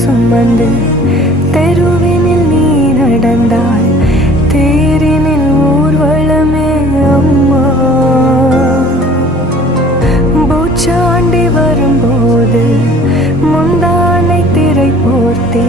சுமந்து தெருவினில் நீ நடந்தால் தேரினில் ஊர்வலமே அம்மா. பூச்சாண்டி வரும்போது முந்தானை திரை போர்த்தே